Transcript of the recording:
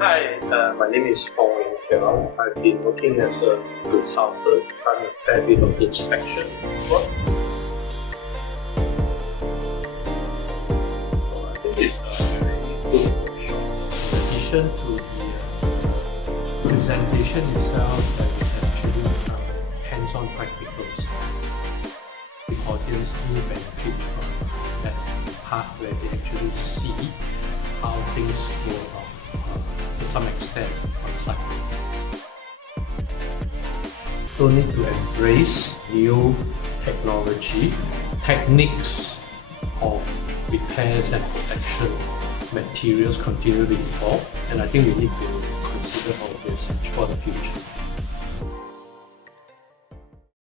Hi, my name is Fong Weng Khiong. I've been working as a consultant, done a fair bit of inspection work. So I think it's a very good workshop. In addition to the presentation itself, there is actually hands-on practicals. The audience will benefit from that part where they actually see how things go about to some extent on site. So need to embrace new technology, techniques of repairs and protection. Materials continue to evolve, and I think we need to consider all this for the future.